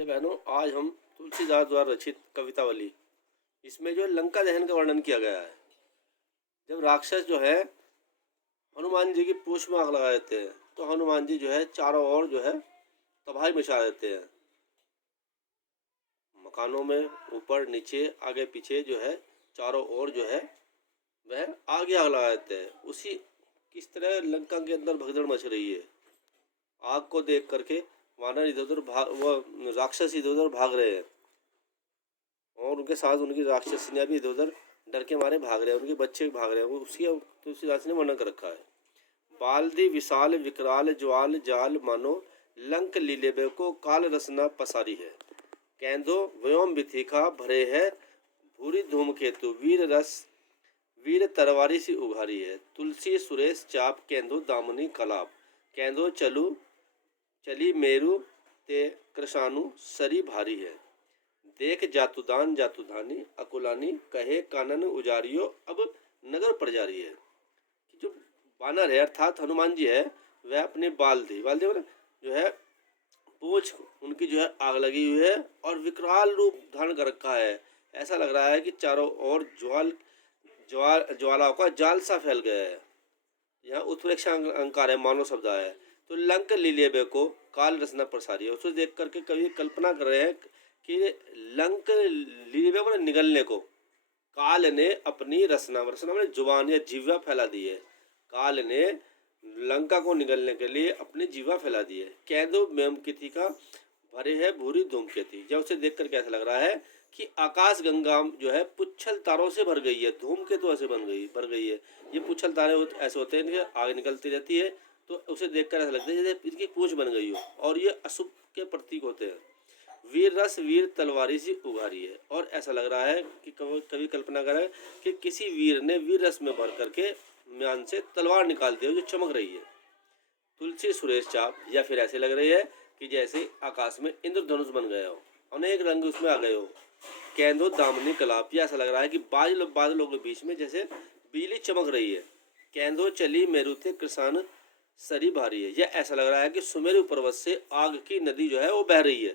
ये बहनों, आज हम तुलसीदास द्वारा रचित कवितावली, इसमें जो लंका दहन का वर्णन किया गया है। जब राक्षस जो है हनुमान जी की पूंछ में आग लगा देते हैं, तो हनुमान जी जो है चारों ओर जो है तबाही मचा देते हैं। मकानों में ऊपर नीचे आगे पीछे जो है चारों ओर जो है वह आग लगा देते हैं। उसी किस तरह लंका के अंदर भगदड़ मच रही है। आग को देख करके वानर इधर उधर वो राक्षस इधर उधर भाग रहे हैं और उनके साथ उनकी राक्षसियाँ भी इधर उधर डर के मारे भाग रहे हैं, उनके बच्चे भी भाग रहे हैं। वो उसकी तुलसीदास ने वर्णन कर रखा है। बाल्दी विशाल विकराल ज्वाल जाल मानो लंक लीलेबे को काल रसना पसारी है। कैंदो व्योम बिथिका भरे है भूरी धूमकेतु वीर तरवारी सी उघारी है। तुलसी सुरेश चाप केंदो दामनी कलाप केंदो चली मेरु ते कृषाणु सरी भारी है। देख जातुदान जातुधानी अकुलानी कहे कानन उजारियो अब नगर पर जारी है। जो बानर है अर्थात हनुमान जी है, वह अपने बाल्दी जो है पूंछ उनकी जो है आग लगी हुई है और विकराल रूप धारण कर रखा है। ऐसा लग रहा है कि चारों ओर ज्वालाओं का जाल सा फैल गया है। यहाँ उत्प्रेक्ष अंकार है, मानव शब्द है। तो लंक लीलेबे को काल रसना प्रसारी है। उसको देख करके कवि कल्पना कर रहे हैं कि लंक लीलेबे को निगलने को काल ने अपनी रसना में जुबान या जीवा फैला दी है। काल ने लंका को निगलने के लिए अपनी जीवा फैला दी है। कैदो मेमकिति का भरे है भूरी धूमकेती। जब उसे देख करके ऐसा लग रहा है कि आकाश गंगा जो है पुच्छल तारों से भर गई है। धूमकेतु ऐसे भर गई है। ये पुच्छल तारे ऐसे होते हैं कि आग निकलती रहती है, तो उसे देखकर ऐसा लगता है जैसे इसकी पूंछ बन गई हो, और ये अशुभ के प्रतीक होते हैं। वीर रस वीर तलवारी सी उघारी है। और ऐसा लग रहा है कि कवि कल्पना कर रहा है कि किसी वीर ने वीर रस में भर करके म्यान से तलवार निकाल दी हो जो चमक रही है। तुलसी सुरेश चाप, या फिर ऐसे लग रही है कि जैसे आकाश में इंद्रधनुष बन गया हो, अनेक रंग उसमें आ गए हो। केंदो दामनी कलाप, ऐसा लग रहा है कि बादलों के बीच में जैसे बिजली चमक रही है। केंदो चली मेरुते कृषाण सरी भारी है। यह ऐसा लग रहा है कि सुमेरु पर्वत से आग की नदी जो है वो बह रही है।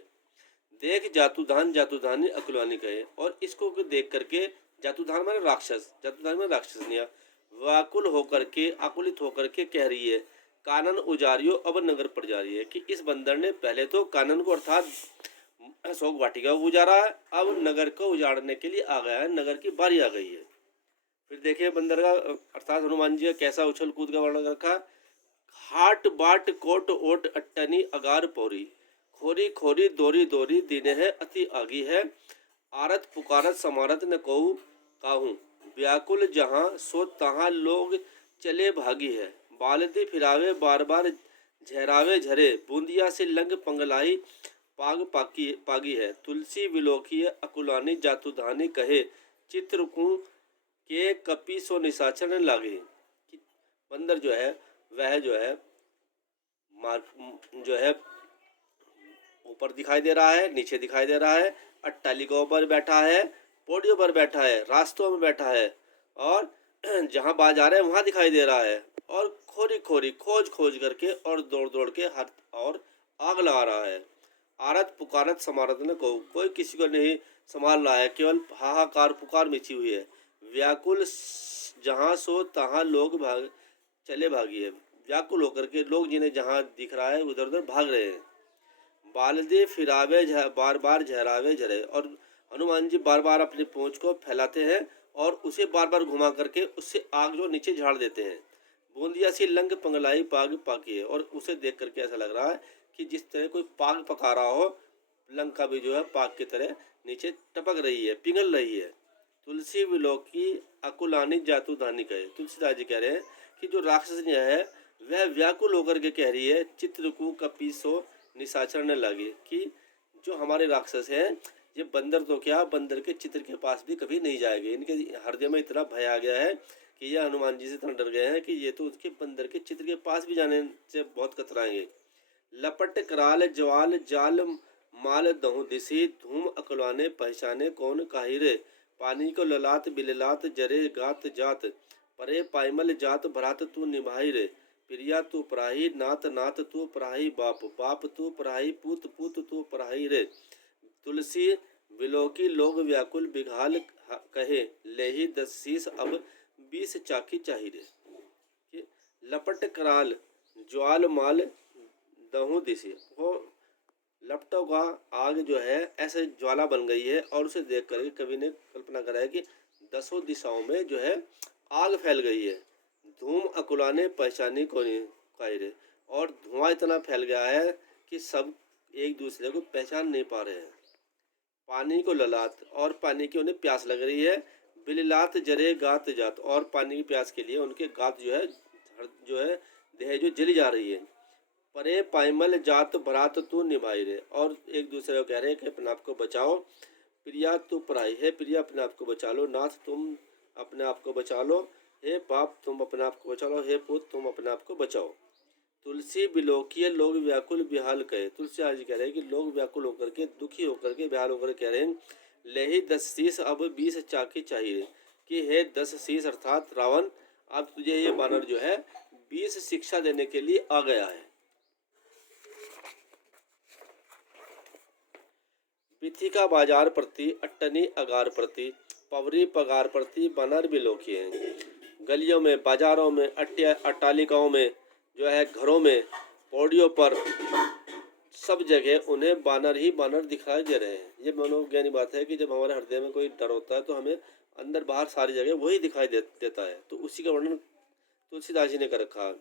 देख जातुधानी अकुलानी कहे, और इसको देख करके जातुधान माने राक्षस, जातुधान माने राक्षसनिया व्याकुल होकर के आकुलित होकर के कह रही है कानन उजारियो अब नगर पर जा रही है। कि इस बंदर ने पहले तो कानन को अर्थात शोक वाटिका को उजाड़ा है, अब नगर को उजाड़ने के लिए आ गया है, नगर की बारी आ गई है। फिर देखिए बंदर का अर्थात हनुमान जी का कैसा उछल कूद का वर्णन रखा। हाट बाट कोट ओट अट्टनी अगार पौरी खोरी खोरी दोरी दोरी दिन है अति आगी है। आरत पुकारत समारत न कहू काहू व्याकुल जहाँ सो तहाँ लोग चले भागी है। बालदी फिरावे बार बार झहरावे झरे बूंदिया से लंग पंगलाई पागी है। तुलसी विलोकी अकुलानी जातुधानी कहे चित्रकू के कपी सो निशाचर लागे। बंदर जो है वह जो है ऊपर दिखाई दे रहा है, नीचे दिखाई दे रहा है, अट्टालिकाओं पर बैठा है, पौड़ियों पर बैठा है, रास्तों में बैठा है, और जहाँ बाज आ रहे हैं वहाँ दिखाई दे रहा है, और खोरी खोरी खोज करके और दौड़ दौड़ के हर और आग लगा रहा है। आरत पुकारत समारत न को, कोई किसी को नहीं संभाल रहा है, केवल हाहाकार पुकार मची हुई है। व्याकुल जहाँ सो तहाँ लोग चले भागी है। व्याकुल होकर के लोग जिन्हें जहाँ दिख रहा है उधर उधर भाग रहे हैं। बालदे फिरावे बार बार झहरावे झरे, और हनुमान जी बार बार अपनी पूंछ को फैलाते हैं और उसे बार बार घुमा करके उससे आग जो नीचे झाड़ देते हैं। बूंदिया सी लंग पंगलाई पाग पाकी है, और उसे देख करके ऐसा लग रहा है कि जिस तरह कोई पाग पका रहा हो, लंका भी जो है पाग की तरह नीचे टपक रही है, पिघल रही है। तुलसी विलोकी अकुलानी जातुधानी कहे, तुलसीदास जी कह रहे हैं कि जो राक्षसनिया है वह व्याकुल होकर के कह रही है चित्रकू कपीसो निशाचरने लगे। कि जो हमारे राक्षस हैं, ये बंदर तो क्या, बंदर के चित्र के पास भी कभी नहीं जाएंगे। इनके हृदय में इतना भय आ गया है कि ये हनुमान जी से इतना डर गए हैं कि ये तो उसके बंदर के चित्र के पास भी जाने से बहुत कतराएंगे। लपट कराल ज्वाल जाल माल दहु दिशी धूम अकलवाने पहचाने कौन काहिरे। पानी को ललात बिललात जरे गात जात परे पाइमल जात भरात तू निभाई रे। प्रिया तू पराही नात नात तू पराही बाप बाप तू पराही पूत पूत तू पराही रे। तुलसी बिलोकी लोग व्याकुल बिघाल कहे, लेहि 10 शीस अब 20 चाकी चाहिए। कि लपट कराल ज्वाल माल दहु दिशि, वो लपटों का आग जो है ऐसे ज्वाला बन गई है, और उसे देख कर कवि ने कल्पना करा है कि 10 दिशाओं में जो है आग फैल गई है। धूम अकुलाने पहचानी को नहीं कायरे, और धुआं इतना फैल गया है कि सब एक दूसरे को पहचान नहीं पा रहे हैं। पानी को ललाट, और पानी की उन्हें प्यास लग रही है। बिललात जरे गात जात, और पानी की प्यास के लिए उनके गात जो है देह जो जली जा रही है। परे पाइमल जात बरात तू निभाई रे, और एक दूसरे को कह रहे हैं कि अपने आप को बचाओ। प्रिया तू पराई है, प्रिया अपने आप को बचा लो। नाथ तुम अपने आप को बचा लो। हे बाप तुम अपने आप को बचा लो। हे पुत्र तुम अपने आप को बचाओ। तुलसी बिलोकिए लोग व्याकुल बिहाल कहे, तुलसी आज कह रहे हैं कि लोग व्याकुल होकर के, दुखी होकर के, बेहाल होकर कह रहे हैं, ले ही 10 शीस अब 20 चाकी चाहिए। कि हे 10 शीस अर्थात रावण, अब तुझे ये बानर जो है 20 शिक्षा देने के लिए आ गया है। पिथिका बाजार प्रति अट्टनी अगार प्रति, पवरी पगार प्रति बानर बिलोकिए। गलियों में, बाजारों में, अट्टालिकाओं में जो है, घरों में, पौड़ियों पर, सब जगह उन्हें बानर ही बानर दिखाई दे रहे हैं। ये मनोवैज्ञानिक बात है कि जब हमारे हृदय में कोई डर होता है तो हमें अंदर बाहर सारी जगह वही दिखाई देता है। तो उसी का वर्णन तुलसीदास जी ने कर रखा।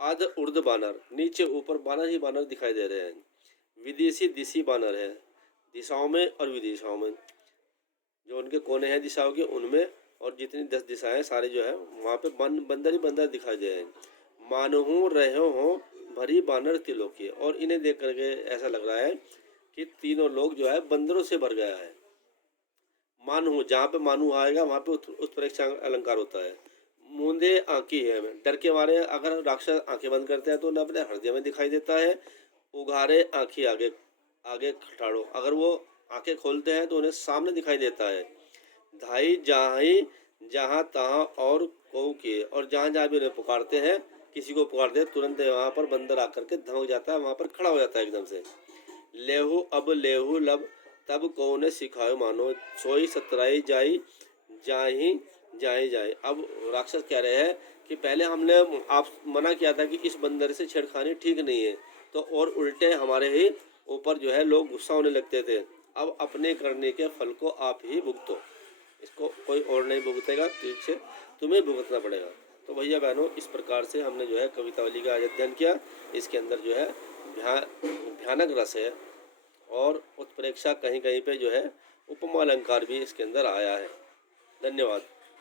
आध उर्द बानर, नीचे ऊपर बानर ही बानर दिखाई दे रहे हैं। विदेशी दिशी बानर है, दिशाओं में और विदिशाओं में, जो उनके कोने हैं दिशाओं के उनमें, और जितनी 10 दिशाएं सारे जो है वहाँ पे बंदर ही बंदर दिखाई दे रहे हैं। मानहू रहे हो भरी बानर तिलोकी, और इन्हें देख करके ऐसा लग रहा है कि तीनों लोग जो है बंदरों से भर गया है। मानहू, जहाँ पे मानू आएगा वहाँ पे उत्प्रेक्षा अलंकार होता है। मूंदे आंखी है, डर के मारे अगर राक्षस आंखें बंद करते हैं तो उन्हें अपने हृदय में दिखाई देता है। उघारे आंखी आगे आगे खटाड़ो, अगर वो आंखें खोलते हैं तो उन्हें सामने दिखाई देता है। धाई जहाँ तहाँ और कौ के, और जहाँ जहाँ भी उन्हें पुकारते हैं, किसी को पुकारते हैं तुरंत वहाँ पर बंदर आकर के धमक जाता है, वहाँ पर खड़ा हो जाता है एकदम से। लेहू अब लेहू लब, तब कौ ने सिखायो मानो, सोई सतराई जाई जाही जाए जाए। अब राक्षस कह रहे हैं कि पहले हमने आप मना किया था कि इस बंदर से छेड़खानी ठीक नहीं है, तो और उल्टे हमारे ही ऊपर जो है लोग गुस्सा होने लगते थे। अब अपने करने के फल को आप ही भुगतो, इसको कोई और नहीं भुगतेगा, पीछे तुम्हें भुगतना पड़ेगा। तो भैया बहनों, इस प्रकार से हमने जो है कवितावली का आज अध्ययन किया। इसके अंदर जो है भयानक रस है, और उत्प्रेक्षा कहीं कहीं पे जो है उपमा अलंकार भी इसके अंदर आया है। धन्यवाद।